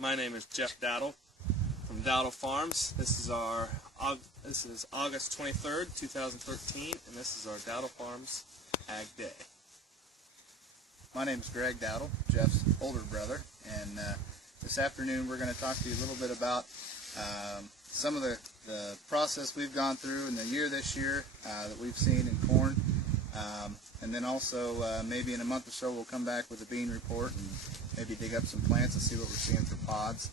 My name is Jeff Dowdle from Dowdle Farms. This is August 23rd, 2013, and this is our Dowdle Farms Ag Day. My name is Greg Dowdle, Jeff's older brother, and this afternoon we're going to talk to you a little bit about some of the process we've gone through in the year this year that we've seen in corn, and then also maybe in a month or so we'll come back with a bean report and maybe dig up some plants and see what we're seeing for pods.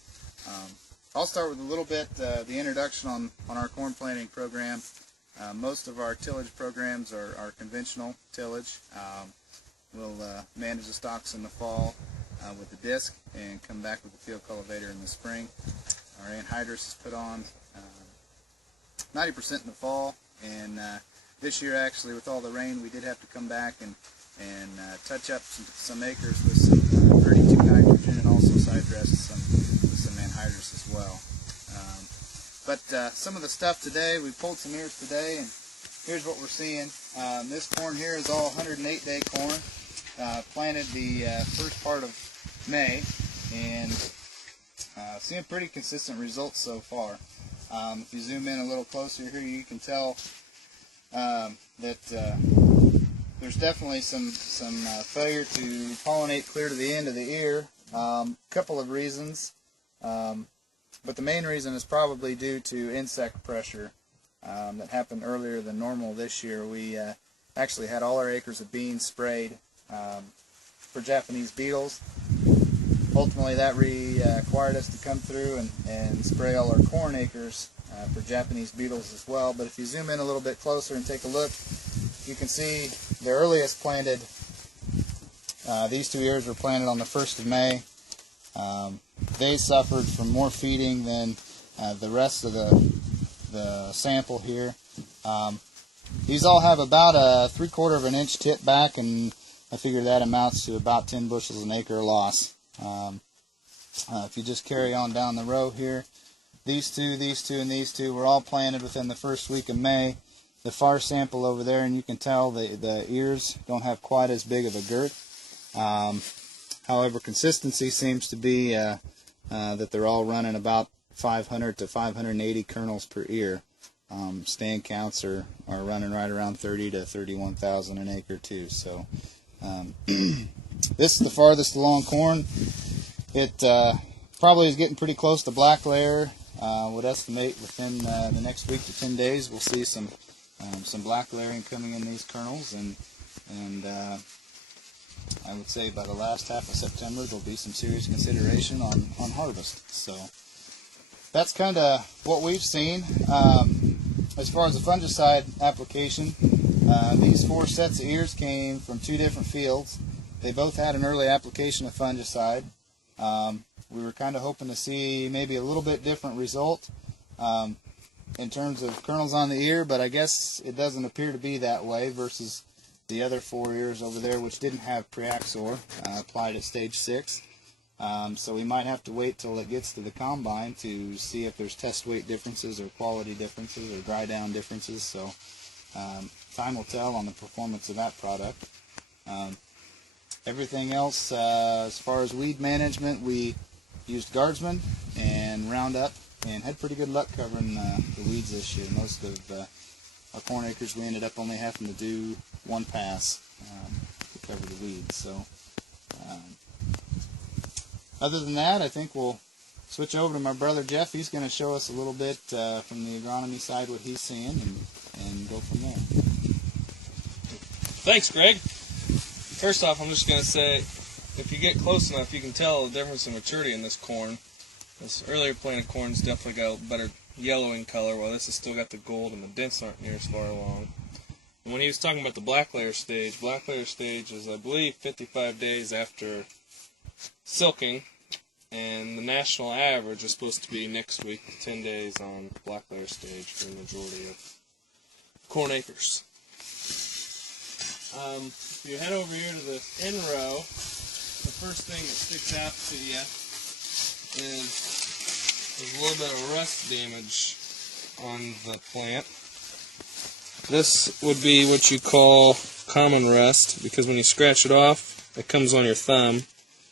I'll start with a little bit the introduction on our corn planting program. Most of our tillage programs are conventional tillage. We'll manage the stalks in the fall with the disc and come back with the field cultivator in the spring. Our anhydrous is put on 90% in the fall, and this year actually with all the rain we did have to come back and touch up some acres with some 32 nitrogen and also side dress some anhydrous as well. But some of the stuff today, we pulled some ears today, and here's what we're seeing. This corn here is all 108-day corn, planted the first part of May, and seeing pretty consistent results so far. If you zoom in a little closer here, you can tell that there's definitely some failure to pollinate clear to the end of the ear. Couple of reasons, but the main reason is probably due to insect pressure that happened earlier than normal this year. We actually had all our acres of beans sprayed for Japanese beetles. Ultimately, that required us to come through and spray all our corn acres for Japanese beetles as well. But if you zoom in a little bit closer and take a look, you can see the earliest planted, these two ears were planted on the 1st of May. They suffered from more feeding than the rest of the sample here. These all have about a 3/4 of an inch tip back, and I figure that amounts to about 10 bushels an acre loss. If you just carry on down the row here, these two, and these two were all planted within the first week of May. The far sample over there, and you can tell the ears don't have quite as big of a girth. However, consistency seems to be that they're all running about 500 to 580 kernels per ear. Stand counts are running right around 30 to 31,000 an acre too. So this is the farthest along corn. It probably is getting pretty close to black layer. Would estimate within the next week to 10 days we'll see some black layering coming in these kernels, and I would say by the last half of September there'll be some serious consideration on harvest. So that's kind of what we've seen. As far as the fungicide application, these 4 sets of ears came from 2 different fields. They both had an early application of fungicide. We were kind of hoping to see maybe a little bit different result in terms of kernels on the ear, but I guess it doesn't appear to be that way versus the other 4 ears over there, which didn't have Preaxor applied at stage 6. So we might have to wait till it gets to the combine to see if there's test weight differences or quality differences or dry down differences. So time will tell on the performance of that product. Everything else, as far as weed management, we used Guardsman and Roundup and had pretty good luck covering the weeds this year. Most of our corn acres we ended up only having to do 1 pass to cover the weeds. So other than that, I think we'll switch over to my brother Jeff. He's going to show us a little bit from the agronomy side what he's seeing and go from there. Thanks, Greg. First off, I'm just going to say, if you get close enough, you can tell the difference in maturity in this corn. This earlier planted corn's definitely got a better yellowing color, while this has still got the gold and the dents aren't near as far along. And when he was talking about the black layer stage is, I believe, 55 days after silking, and the national average is supposed to be next week, 10 days on black layer stage for the majority of corn acres. If you head over here to the end row, the first thing that sticks out to you is there's a little bit of rust damage on the plant. This would be what you call common rust, because when you scratch it off, it comes on your thumb,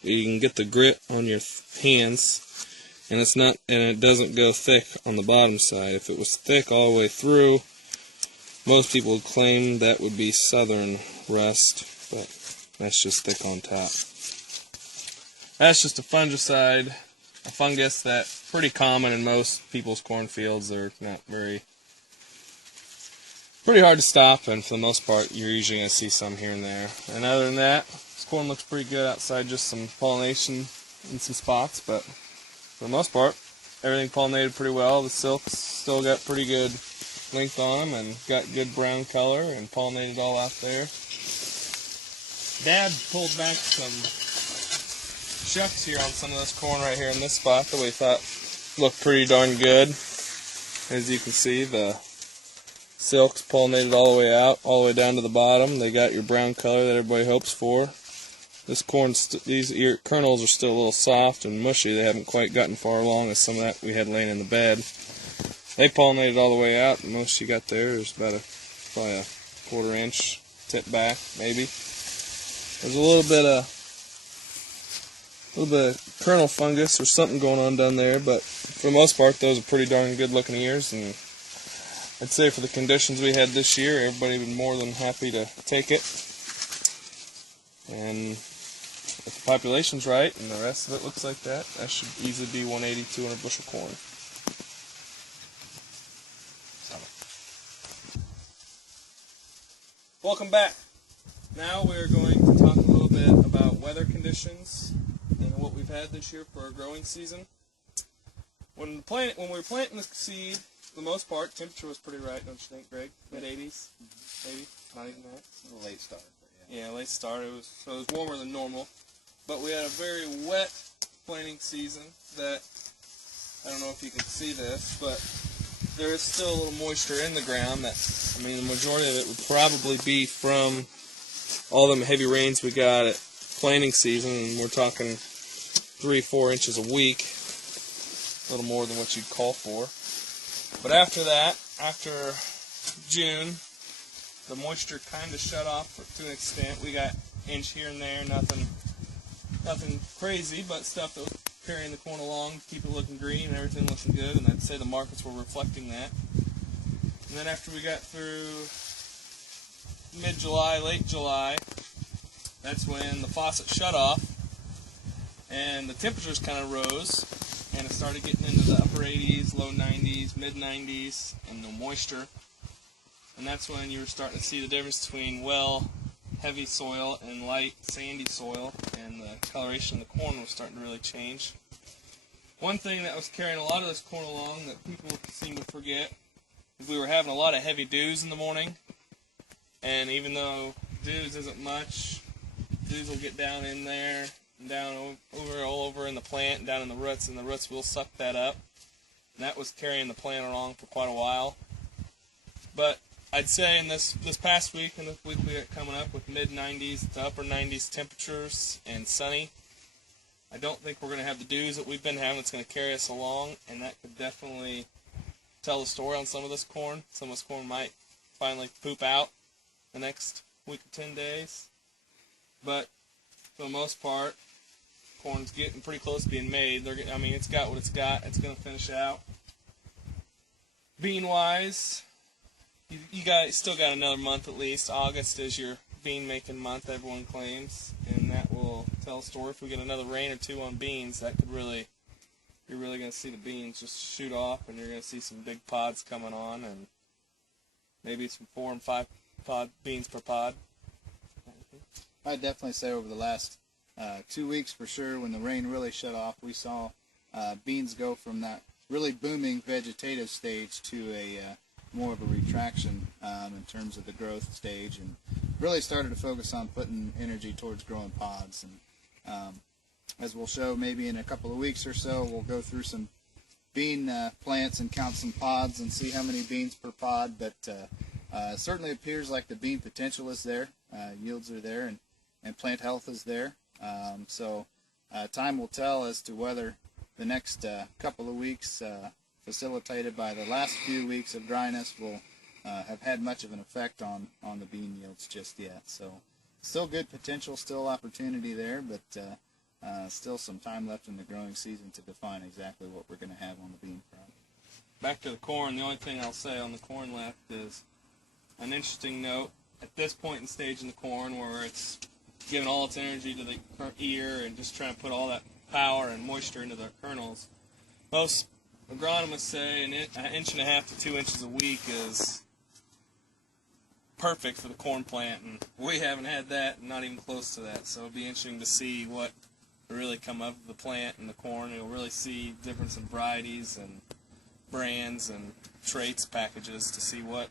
you can get the grit on your hands, and it doesn't go thick on the bottom side. If it was thick all the way through, most people would claim that would be southern rust, but that's just thick on top. That's just a fungicide, a fungus that's pretty common in most people's cornfields. They're not pretty hard to stop, and for the most part, you're usually going to see some here and there. And other than that, this corn looks pretty good outside, just some pollination in some spots, but for the most part, everything pollinated pretty well. The silks still got pretty good length on them and got good brown color and pollinated all out there. Dad pulled back some shucks here on some of this corn right here in this spot that we thought looked pretty darn good. As you can see, the silks pollinated all the way out, all the way down to the bottom. They got your brown color that everybody hopes for. This corn, these kernels are still a little soft and mushy. They haven't quite gotten far along as some of that we had laying in the bed. They pollinated all the way out. The most you got there is about probably a 1/4 inch tip back, maybe. There's a little bit of kernel fungus or something going on down there, but for the most part, those are pretty darn good looking ears. And I'd say for the conditions we had this year, everybody would be more than happy to take it. And if the population's right and the rest of it looks like that, that should easily be 180, 200 bushel corn. Welcome back. Now we're going to talk a little bit about weather conditions and what we've had this year for our growing season. When we were planting the seed, for the most part, temperature was pretty right, don't you think, Greg? Mid-80s, maybe, not even that. A late start, but yeah. Yeah, late start. It was warmer than normal, but we had a very wet planting season. That I don't know if you can see this, but there is still a little moisture in the ground. The majority of it would probably be from all them heavy rains we got at planting season, and we're talking 3-4 inches a week, a little more than what you'd call for. But after that, after June, the moisture kind of shut off to an extent. We got inch here and there, nothing crazy, but stuff that was carrying the corn along, keep it looking green and everything looking good, and I'd say the markets were reflecting that. And then after we got through mid-July, late July, that's when the faucet shut off and the temperatures kind of rose, and it started getting into the upper 80s, low 90s, mid 90s, and no moisture. And that's when you were starting to see the difference between heavy soil and light, sandy soil, and the coloration of the corn was starting to really change. One thing that was carrying a lot of this corn along that people seem to forget is we were having a lot of heavy dews in the morning. And even though dews isn't much, dews will get down in there, and down all over in the plant, and down in the roots, and the roots will suck that up. And that was carrying the plant along for quite a while. But I'd say in this past week and the week we got coming up with mid-90s to upper 90s temperatures and sunny, I don't think we're going to have the dews that we've been having that's going to carry us along, and that could definitely tell the story on some of this corn. Some of this corn might finally poop out the next week or 10 days. But for the most part, corn's getting pretty close to being made. It's got what it's got. It's going to finish out. Bean-wise, you still got another month at least. August is your bean-making month, everyone claims, and that will tell a story. If we get another rain or two on beans, that could really, you're really going to see the beans just shoot off, and you're going to see some big pods coming on, and maybe some 4 and 5 beans per pod. I'd definitely say over the last 2 weeks for sure, when the rain really shut off, we saw beans go from that really booming vegetative stage to a more of a retraction in terms of the growth stage, and really started to focus on putting energy towards growing pods. And as we'll show maybe in a couple of weeks or so, we'll go through some bean plants and count some pods and see how many beans per pod. But it certainly appears like the bean potential is there, yields are there, and plant health is there. So time will tell as to whether the next couple of weeks, facilitated by the last few weeks of dryness, will have had much of an effect on the bean yields just yet. So still good potential, still opportunity there, but still some time left in the growing season to define exactly what we're going to have on the bean crop. Back to the corn, the only thing I'll say on the corn left is an interesting note. At this point in stage in the corn where it's giving all its energy to the ear and just trying to put all that power and moisture into their kernels, most agronomists say an inch and a half to 2 inches a week is perfect for the corn plant, and we haven't had that, not even close to that. So it'll be interesting to see what will really come up of the plant and the corn. You'll really see difference in varieties and brands and traits packages to see what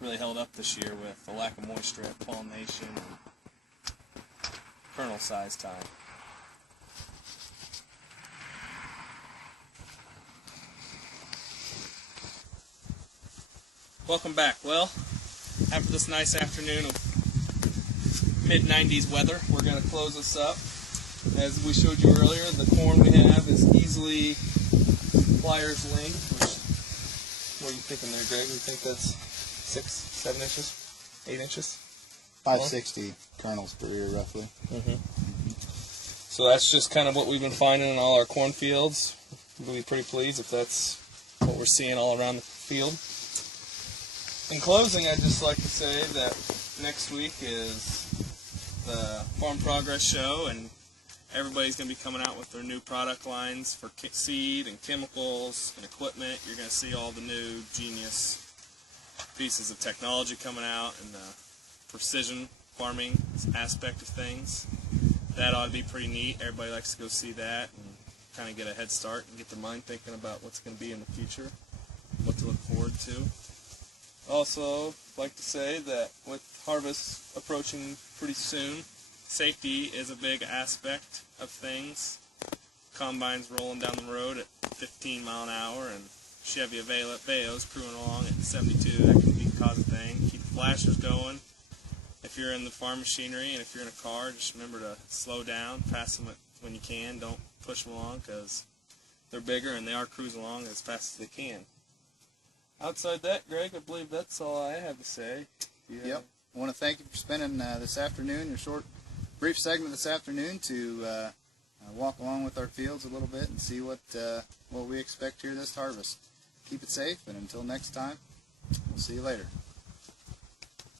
really held up this year with the lack of moisture at pollination and kernel size time. Welcome back. Well, after this nice afternoon of mid-90s weather, we're going to close this up. As we showed you earlier, the corn we have is easily pliers length. What are you thinking there, Greg? You think that's 6, 7 inches, 8 inches? 560 kernels per ear, roughly. So that's just kind of what we've been finding in all our cornfields. We'll be pretty pleased if that's what we're seeing all around the field. In closing, I'd just like to say that next week is the Farm Progress Show, and everybody's going to be coming out with their new product lines for seed and chemicals and equipment. You're going to see all the new genius pieces of technology coming out and the precision farming aspect of things. That ought to be pretty neat. Everybody likes to go see that and kind of get a head start and get their mind thinking about what's going to be in the future, what to look forward to. Also, like to say that with harvest approaching pretty soon, safety is a big aspect of things. Combines rolling down the road at 15 mile an hour and Chevy Aveos cruising along at 72, that can cause a thing. Keep the flashers going. If you're in the farm machinery and if you're in a car, just remember to slow down, pass them when you can. Don't push them along because they're bigger and they are cruising along as fast as they can. Outside that, Greg, I believe that's all I have to say. Yep. I want to thank you for spending this afternoon, your short, brief segment this afternoon to walk along with our fields a little bit and see what we expect here this harvest. Keep it safe, and until next time, we'll see you later.